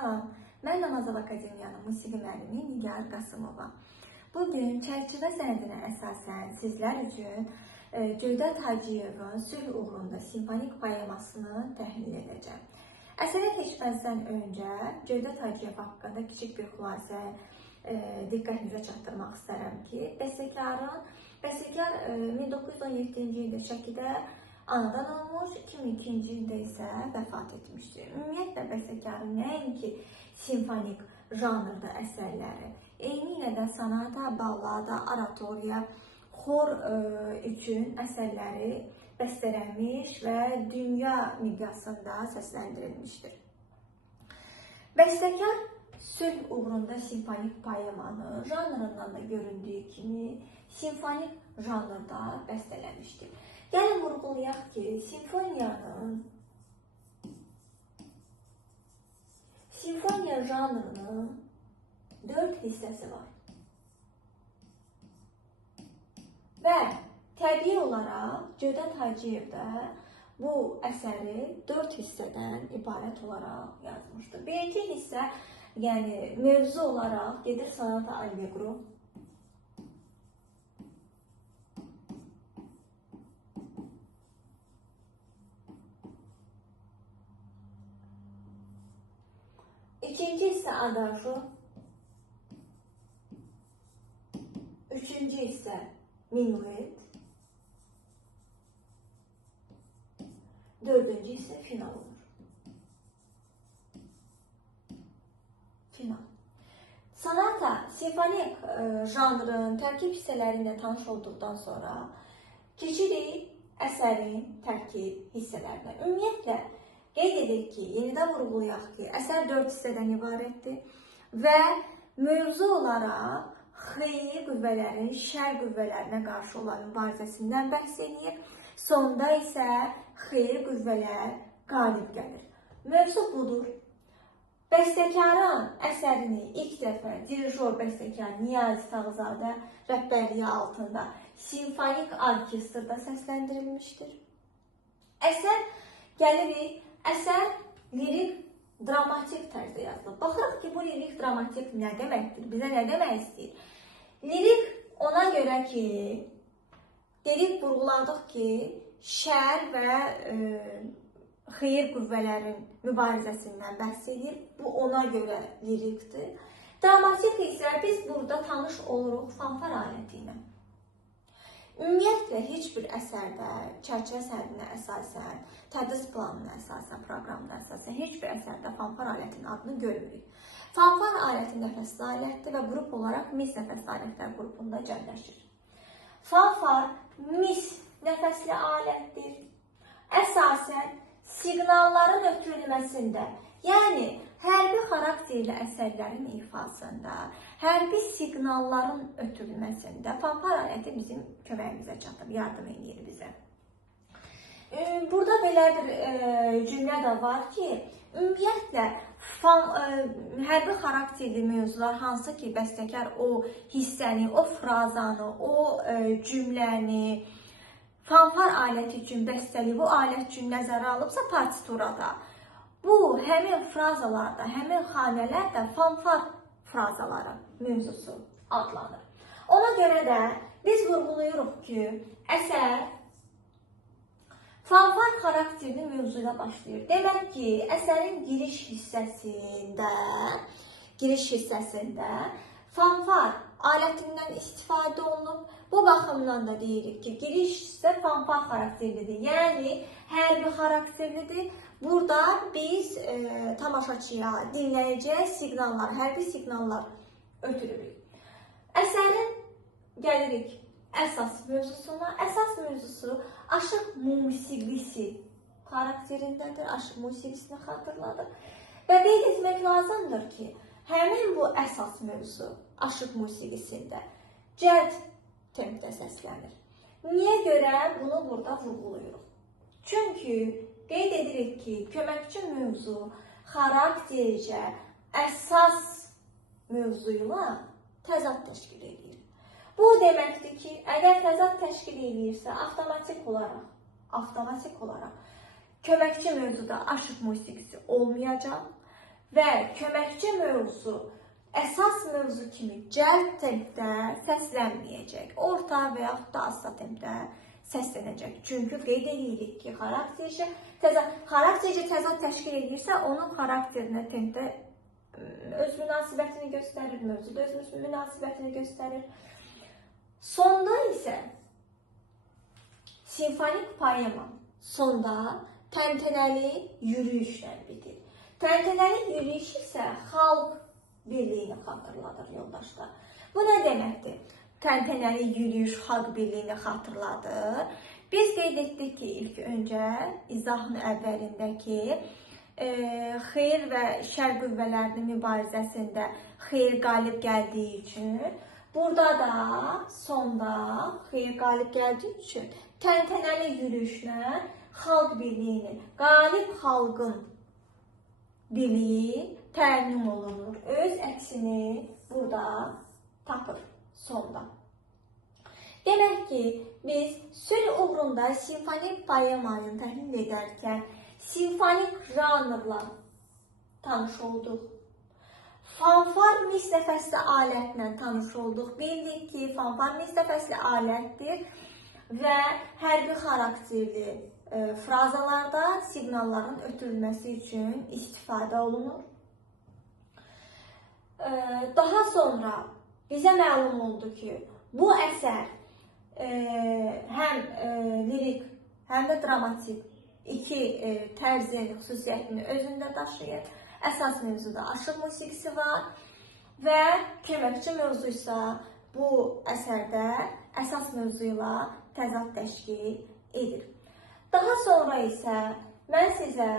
Salam, mən Namazov Akademiyanın musiqi müəllimi Nigar Qasımova. Bugün çərçivə sənədinə əsasən sizlər üçün Cövdət Hacıyevin Sülh uğrunda simfonik poemasını təhlil edəcəm. Əsərə keçməzdən öncə Cövdət Hacıyev haqqında kiçik bir xülasə diqqətinizə çatdırmaq istərəm ki, bəstəkar 1917-ci ildə Şəkidə anadan olmuş, 2002-ci ildə isə vəfat etmişdir. Ümumiyyətlə, bəstəkarın nəinki simfonik janrda əsərləri, eynilə də sonata, ballada, oratoriya, xor üçün əsərləri bəstələnmiş və dünya miqyasında səsləndirilmişdir. Bəstəkar Sülh uğrunda simfonik poemanı janrından da göründüyü kimi simfonik janrda bəstələmişdir. Gəlin vurğulayaq ki, simfoniya janrının 4 hissəsi var. Və təbii olaraq Cövdət Hacıyev də bu əsəri 4 hissədən ibarət olaraq yazmışdır. Birinci hissə, yəni mövzu olaraq gedir sonata allegro. İkinci hissə adagio. Üçüncü hissə minuet. Dördüncü hissə final olur. Final. Sonata, simfonik janrın tərkib hissələrində tanış olduqdan sonra keçirik əsərin tərkib hissələrinə. Ümumiyyətlə, qeyd edirik ki, yenidən vurğulayaq ki, əsər 4 hissədən ibarətdir və mövzu olaraq xeyri qüvvələrin şər qüvvələrinə qarşı olan mübarizəsindən bəhs edir. Sonda isə xeyri qüvvələr qalib gəlir. Mövzu budur. Bəstəkarın əsərini ilk dəfə dirijor bəstəkar Niyazi Tağızadə rəhbərliyi altında simfonik orkestrda səsləndirilmişdir. Əsər lirik, dramatik tərzdə yazılıb. Baxırıq ki, bu lirik, dramatik nə deməkdir? Bizə nə demək istəyir? Lirik ona görə ki, dedik, vurğuladıq ki, şər və xeyir qüvvələrin mübarizəsindən bəhs edir. Bu ona görə lirikdir. Dramatik isə biz burada tanış oluruq fanfar aləti ilə. Ümumiyyətlə, heç bir əsərdə, çərçivə sənədinə əsasən, tədris planına əsasən, proqramına əsasən, heç bir əsərdə fanfar alətinin adını görmürük. Fanfar aləti nəfəsli alətdir və qrup olaraq mis nəfəsli alətlər qrupunda cəmləşir. Fanfar mis nəfəsli alətdir. Əsasən, siqnalların ötürülməsində, yəni hərbi xarakterli əsərlərin ifasında, hərbi siqnalların ötürülməsində fanfar aləti bizim köməyimizə çatıb, yardım edir bizə. Burada belə bir cümlə də var ki, ümumiyyətlə, hərbi xarakterli mövzular hansı ki, bəstəkar o hissəni, o frazanı, o cümləni, fanfar aləti üçün bəstəliyib, bu alət üçün nəzərə alıbsa partiturada, bu, həmin frazalarda, həmin xanələrdə fanfar frazaları mövzusu adlanır. Ona görə də biz vurğulayırıq ki, əsər fanfar xarakterli mövzuyla başlayır. Demək ki, əsərin giriş hissəsində fanfar alətindən istifadə olunub. Bu baxımdan da deyirik ki, giriş isə fanfar xarakterlidir, yəni hərbi xarakterlidir. Burada biz tamaşaçıya, dinləyiciyə siqnallar, hərbi siqnallar ötürürük. Əsərin gəlirik əsas mövzusuna. Əsas mövzusu aşıq musiqisi xarakterindədir, aşıq musiqisini xatırladır. Və qeyd etmək lazımdır ki, həmin bu əsas mövzu aşıq musiqisində cəld tempdə səslənir. Niyə görə bunu burada vurğulayırıq? Çünki qeyd edirik ki, köməkçi mövzu xaraktercə əsas mövzuyla təzad təşkil edir. Bu deməkdir ki, əgər təzad təşkil edirsə, avtomatik olaraq köməkçi mövzuda aşıq musiqisi olmayacaq və köməkçi mövzu əsas mövzu kimi cəld tempdə səslənməyəcək. Orta və yaxud da asta tempdə səslənəcək. Çünki qeyd edirik ki, xarakterci təzad təşkil edirsə, onun xarakterinə tempdə öz münasibətini göstərir, mövzuda öz münasibətini göstərir. Sonda isə simfonik poema sonda təntənəli yürüyüşlə bitir. Təntənəli yürüyüş isə xalq birliyini xatırladır yoldaşlar. Bu nə deməkdir? Təntənəli yürüyüş xalq birliyini xatırladır. Biz qeyd etdik ki, ilk öncə izahın əvvəlindəki xeyir və şər qüvvələrinin mübarizəsində xeyir qalib gəldiyi üçün, burada da sonda xeyir qalib gəldiyi üçün təntənəli yürüyüşlə xalq birliyini, qalib xalqın birliyi tərənnüm olunur. Öz əksini burada tapır sonda. Demək ki, biz sülh uğrunda simfonik poemanı təhlil edərkən simfonik janrla tanış olduq. Fanfar mis nəfəsli alətlə tanış olduq. Bildik ki, fanfar mis nəfəsli alətdir və hərbi xarakterli frazalarda siqnalların ötürülməsi üçün istifadə olunur. Daha sonra bizə məlum oldu ki, bu əsər həm lirik, həm də dramatik iki tərzin xüsusiyyətini özündə daşıyır. Əsas mövzuda aşıq musiqisi var və köməkçi mövzu isə bu əsərdə əsas mövzu ilə təzad təşkil edir. Daha sonra isə mən sizə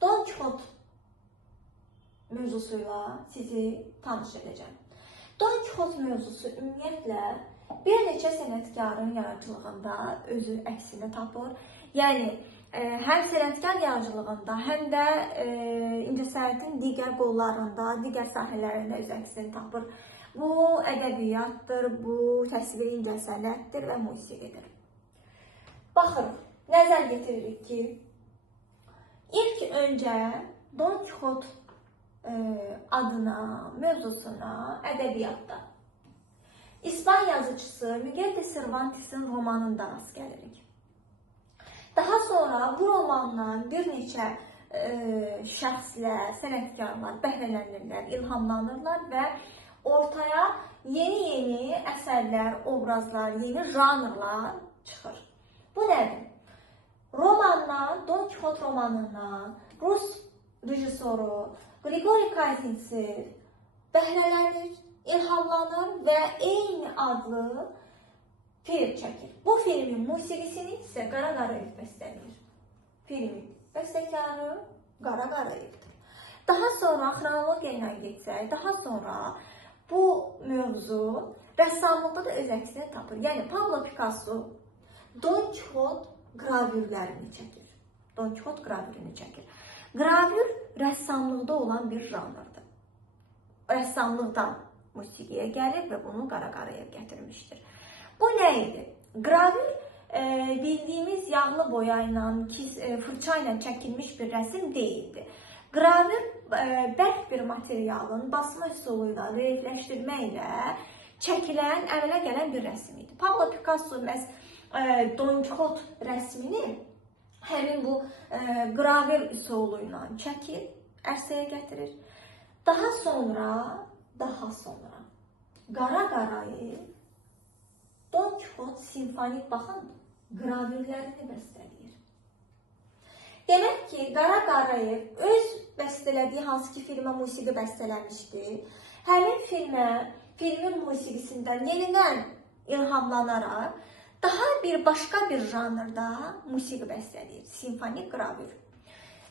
Don Kixot mövzusuyla sizi tanış edəcəm. Don Kixot mövzusu ümumiyyətlə bir neçə sənətkarın yaradıcılığında özü əksini tapır. Yəni, həm sənətkar yaradıcılığında, həm də incəsənətin digər qollarında, digər sahələrində öz əksini tapır. Bu ədəbiyyatdır, bu təsviri incəsənətdir və musiqidir. Baxın, nəzər yetiririk ki, ilk öncə Don Kixot adına, mövzusuna ədəbiyyatda İspan yazıcısı Miguel de Cervantes'in romanında rast gəlirik. Daha sonra bu romandan bir neçə şəxslər, sənətkarlar bəhrələnirlər, ilhamlanırlar və ortaya yeni əsərlər, obrazlar, yeni janrlar çıxır. Bu nədir? Romandan, Don Kixot romanından Rus rejissoru Grigori Kazintsev bəhrələnir, ilhamlanır və eyni adlı film çəkir. Bu filmin musiqisini isə Qara Qarayev bəstələyir. Filmin bəstəkarı Qara Qarayevdir. Daha sonra xronologiya ilə getsək, daha sonra bu mövzu rəssamlıqda da öz əksini tapır. Yəni, Pablo Picasso Don Kixot qravürlərini çəkir. Don Kixot qravürünü çəkir. Qravür rəssamlıqda olan bir janrdır. Rəssamlıqdan musiqiyə gəlib və bunu Qara Qarayev gətirmişdir. Bu nə idi? Qravür bildiyimiz yağlı boya ilə, fırça ilə çəkilmiş bir rəsm deyildi. Qravür bərk bir materialın basma üsulu ilə, relyefləşdirmə ilə çəkilən, əmələ gələn bir rəsm idi. Pablo Picasso məhz Don Kixot rəsmini həmin bu qravür üsulu ilə çəkir, ərsəyə gətirir. Daha sonra Qara Qarayev Don Kixot simfonik baxın qravürlərini bəstələyir. Demək ki, Qara Qarayev öz bəstələdiyi hansı ki filmə musiqi bəstələmişdi. Həmin filmin musiqisindən yenidən ilhamlanaraq daha başqa bir janrda musiqi bəstələyir. Simfonik qravür.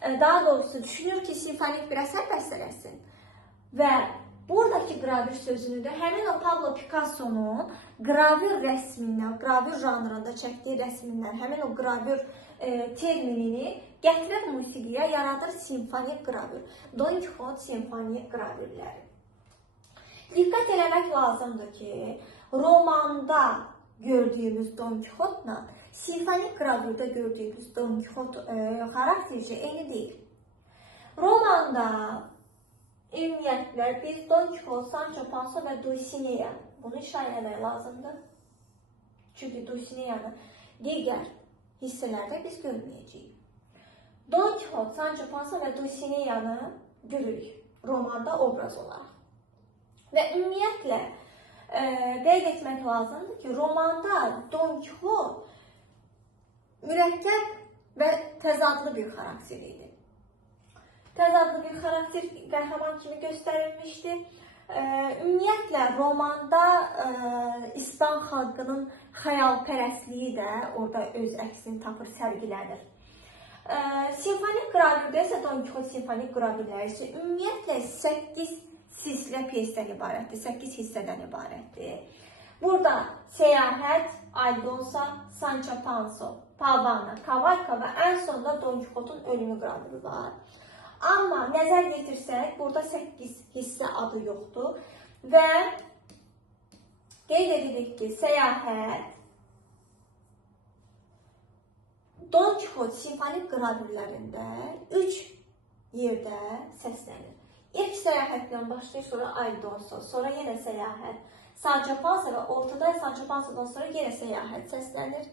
Daha doğrusu düşünür ki, simfonik bir əsər bəstələsin. Və buradakı qravür sözünü də həmin o Pablo Picasso-nun qravür rəsmindən, qravür janrında çəkdiyi rəsmindən, həmin o qravür terminini gətirər musiqiyə, yaradır simfonik qravür. Don Kixot simfonik qravürləri. Diqqət eləmək lazımdır ki, romanda gördüyümüz Don Kixotla Simfonik qravürdə gördüyümüz Don Kixot xaraktercə eyni deyil. Romanda ümumiyyətlə biz Don Kixot, Sancho Pansa və Dulcinea bunu işarə etmək lazımdır. Çünki Dulcinea'nı digər hissələrdə biz görməyəcəyik. Don Kixot, Sancho Pansa və Dulcinea'nı görürük romanda obraz olaraq. Və ümumiyyətlə qeyd etmək lazımdır ki, romanda Don Kixot mürəkkəb və təzadlı bir xarakter idi. Təzadlı bir xarakter qəhrəman kimi göstərilmişdi. Ümumiyyətlə romanda İspan xalqının xəyalpərəstliyi də orada öz əksini tapır, sərgilənir. Simfonik qravürdə isə Don Kixot simfonik qravürləri isə ümumiyyətlə 8 silsilə pyesdən ibarətdir, 8 hissədən ibarətdir. Burada Səyahət, Aldonsa, Sancho Pansa, Pavana, Kavalka və ən sonunda Don Kixotun ölümü qravürü var. Amma nəzər yetirsək, burada 8 hissə adı yoxdur və qeyd edirik ki, Səyahət, Don Kixot simfonik qravürlərində 3 yerdə səslənir. İlk Səyahətlə başlayır, sonra Aldonsa, sonra yenə Səyahət, Sancho Pansa və ortada Sancho Pansa'dan sonra yenə Səyahət səslənir.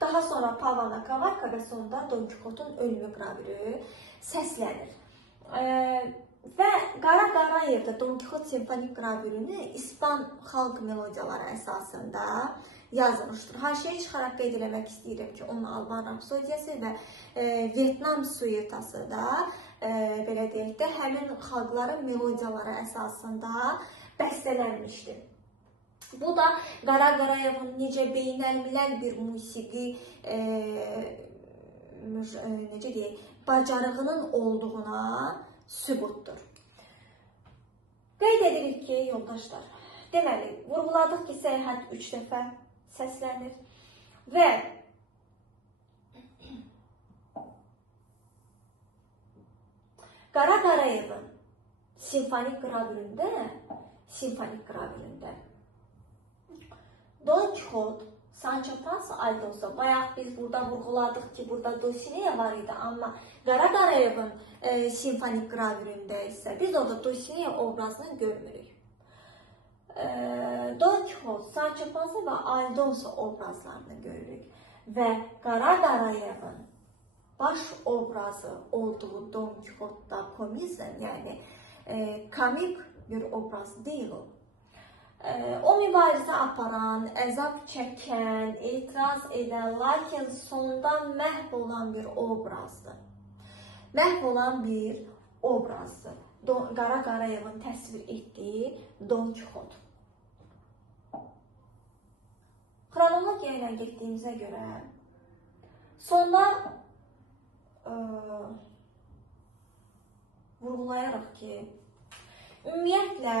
Daha sonra Pavana, Kavalka və sonunda Don Kixotun ölümü qravürü səslənir. Və Qara Qarayevdə Don Kixot simfonik qravürünü İspan xalq melodiyaları əsasında yazılmışdır. Haşiyə çıxaraq qeyd eləmək istəyirəm ki, onun Alban rapsodiyası və Vyetnam suitası da belə deyək də, həmin xalqların melodiyaları əsasında bəstələnmişdir. Bu da Qara Qarayevin necə beynəlmiləl bir musiqi necə deyək, bacarığının olduğuna sübutdur. Qeyd edirik ki, yoldaşlar, deməli, vurğuladıq ki, Səyahət 3 dəfə səslənir və Qara Qarayevin simfonik qravüründə Don Kixot, Sancho Pansa, Aldonsa, bayaq biz burada vurğuladıq ki, burada Dulcinea var idi, amma Qara Qarayevin simfonik qravüründə isə biz orada Dulcinea obrazını görmürük. Don Kixot, Sancho Pansa və Aldonsa obrazlarını görürük və Qara Qarayevin baş obrazı olduğu Don Kixotda komizm, yəni komik bir obraz deyil o. O mübarizə aparan, əzab çəkən, etiraz edən, lakin sonunda məhv olan bir obrazdır. Məhv olan bir obrazdır. Qara Qarayevin təsvir etdiyi Don Kixot. Xronologiya ilə getdiyimizə görə sonda vurğulayaraq ki, ümumiyyətlə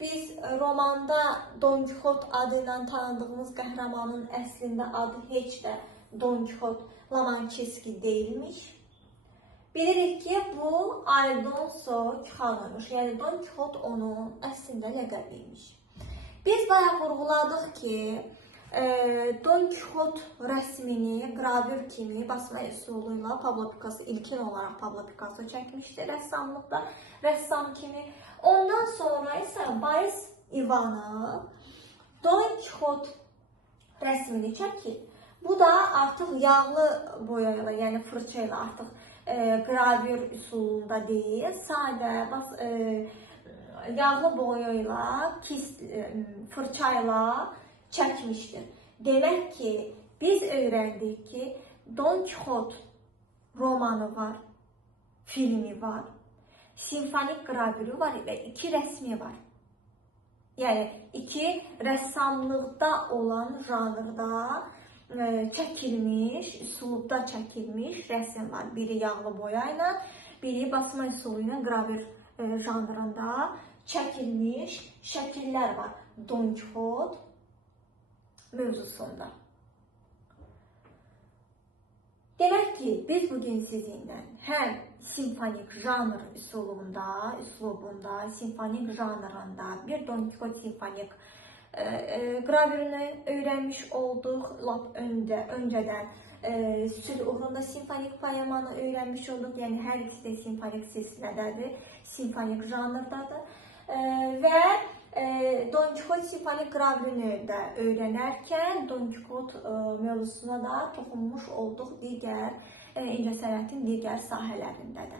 biz romanda Don Kixot adı ilə tanıdığımız qəhrəmanın əslində adı heç də Don Kixot Lamançeski deyilmiş. Bilirik ki, bu Aldonso Kixanoymuş, yəni Don Kixot onun əslində ləqəbiymiş. Biz bayaq vurğuladıq ki, Don Kixot rəsmini qravür kimi basma üsulu ilə Pablo Picasso, ilkin olaraq Pablo Picasso çəkmişdi rəssamlıqda, rəssam kimi. Ondan sonra isə Boris Ivanov Don Kixot rəsmini çəkir. Bu da artıq yağlı boya ilə, yəni fırça ilə artıq qravür üsulunda deyil, sadə yağlı boya ilə, fırça ilə çəkmişdir. Demək ki, biz öyrəndik ki, Don Kixot romanı var, filmi var, simfonik qravürü var və 2 rəsmi var. Yəni, 2 rəssamlıqda olan janrda çəkilmiş, üslubda çəkilmiş rəsm var. Biri yağlı boya ilə, biri basma üsulu ilə qravür janrında çəkilmiş şəkillər var Don Kixot mövzusunda. Demək ki, biz bugün sizinlə həm simfonik janr üslubunda, simfonik janrında bir Don Kixot simfonik Qravürünü öyrənmiş olduq lap öncədən. Süd uğrunda simfonik poemanı öyrənmiş olduq. Yəni hər ikisi də simfonik silsilədədir, simfonik janrdadır. Və Don Kixot simfonik qravürünü də öyrənərkən Don Kixot mövzusuna da toxunmuş olduq digər incəsənətin digər sahələrində də.